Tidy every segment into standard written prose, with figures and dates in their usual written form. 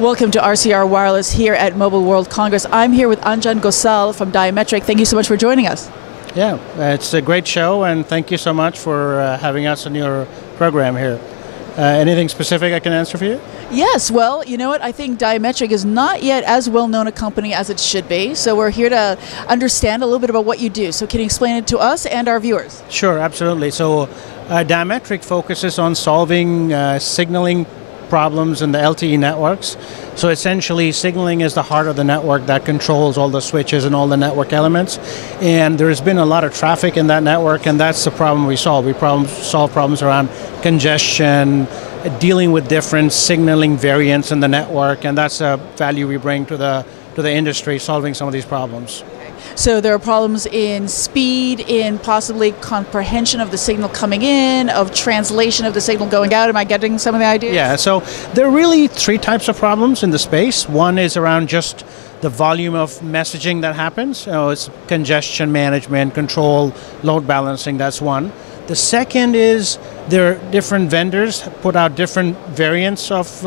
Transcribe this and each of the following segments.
Welcome to RCR Wireless here at Mobile World Congress. I'm here with Anjan Ghosal from Diametriq. Thank you so much for joining us. Yeah, it's a great show, and thank you so much for having us on your program here. Anything specific I can answer for you? Yes, well, you know what? I think Diametriq is not yet as well known a company as it should be, so we're here to understand a little bit about what you do. So can you explain it to us and our viewers? Sure, absolutely. So Diametriq focuses on solving signaling problems in the LTE networks. So essentially, signaling is the heart of the network that controls all the switches and all the network elements. And there's been a lot of traffic in that network, and that's the problem we solve. We solve problems around congestion, dealing with different signaling variants in the network, and that's a value we bring to the industry, solving some of these problems. So there are problems in speed, in possibly comprehension of the signal coming in, of translation of the signal going out. Am I getting some of the ideas? Yeah, so there are really three types of problems in the space. One is around just the volume of messaging that happens. It's congestion management, control, load balancing, that's one. The second is there are different vendors put out different variants of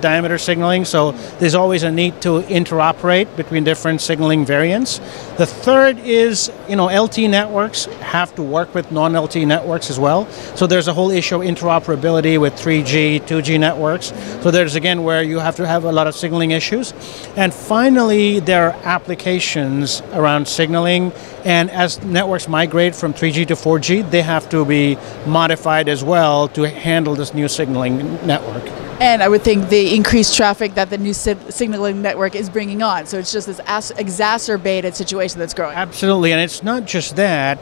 diameter signaling, so there's always a need to interoperate between different signaling variants. The third is, LTE networks have to work with non-LTE networks as well. So there's a whole issue of interoperability with 3G, 2G networks. So there's again where you have to have a lot of signaling issues. And finally, there are applications around signaling, and as networks migrate from 3G to 4G, they have to be modified as well to handle this new signaling network. And I would think the increased traffic that the new signaling network is bringing on. So it's just this exacerbated situation that's growing. Absolutely, and it's not just that.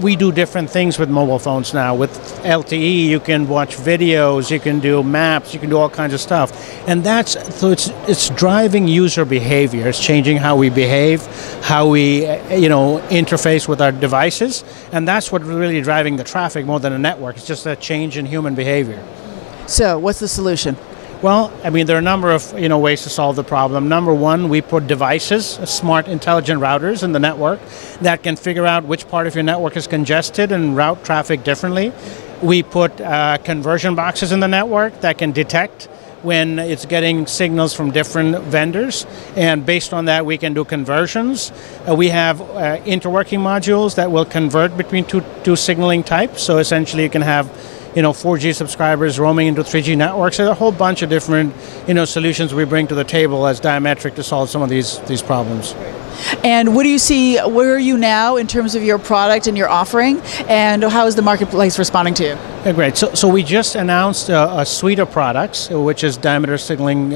We do different things with mobile phones now. With LTE, you can watch videos, you can do maps, you can do all kinds of stuff. And it's driving user behavior. It's changing how we behave, how we interface with our devices. And that's what's really driving the traffic more than a network. It's just a change in human behavior. So what's the solution? Well, there are a number of ways to solve the problem. Number one, we put devices, smart, intelligent routers in the network that can figure out which part of your network is congested and route traffic differently. We put conversion boxes in the network that can detect when it's getting signals from different vendors, and based on that we can do conversions. We have interworking modules that will convert between two signaling types, so essentially you can have 4G subscribers roaming into 3G networks. There's a whole bunch of different solutions we bring to the table as Diametriq to solve some of these problems. And what do you see, where are you now in terms of your product and your offering, and how is the marketplace responding to you? Yeah, great. So we just announced a suite of products, which is Diameter Signaling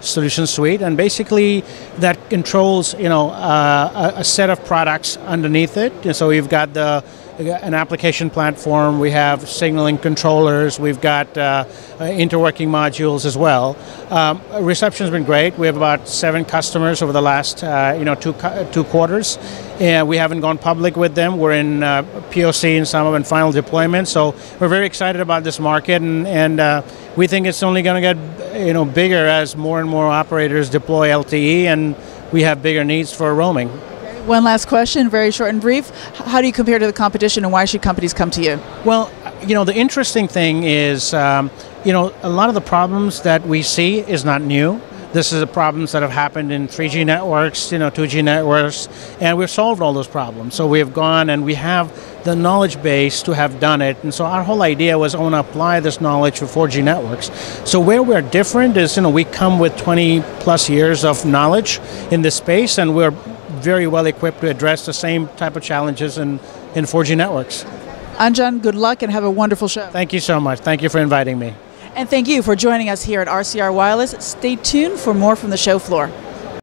Solution Suite, and basically that controls a set of products underneath it. So we've got an application platform, we have signaling controllers, we've got interworking modules as well. Reception's been great. We have about 7 customers over the last two quarters, and we haven't gone public with them. We're in POC and some of them in final deployment, so we're very excited about this market, and we think it's only going to get bigger as more and more operators deploy LTE, and we have bigger needs for roaming. One last question, very short and brief. How do you compare to the competition, and why should companies come to you? Well, the interesting thing is, a lot of the problems that we see is not new. This is the problems that have happened in 3G networks, 2G networks, and we've solved all those problems. So we have gone and we have the knowledge base to have done it. And so our whole idea was I want to apply this knowledge for 4G networks. So where we're different is, we come with 20 plus years of knowledge in this space, and we're very well equipped to address the same type of challenges in 4G networks. Anjan, good luck and have a wonderful show. Thank you so much. Thank you for inviting me. And thank you for joining us here at RCR Wireless. Stay tuned for more from the show floor.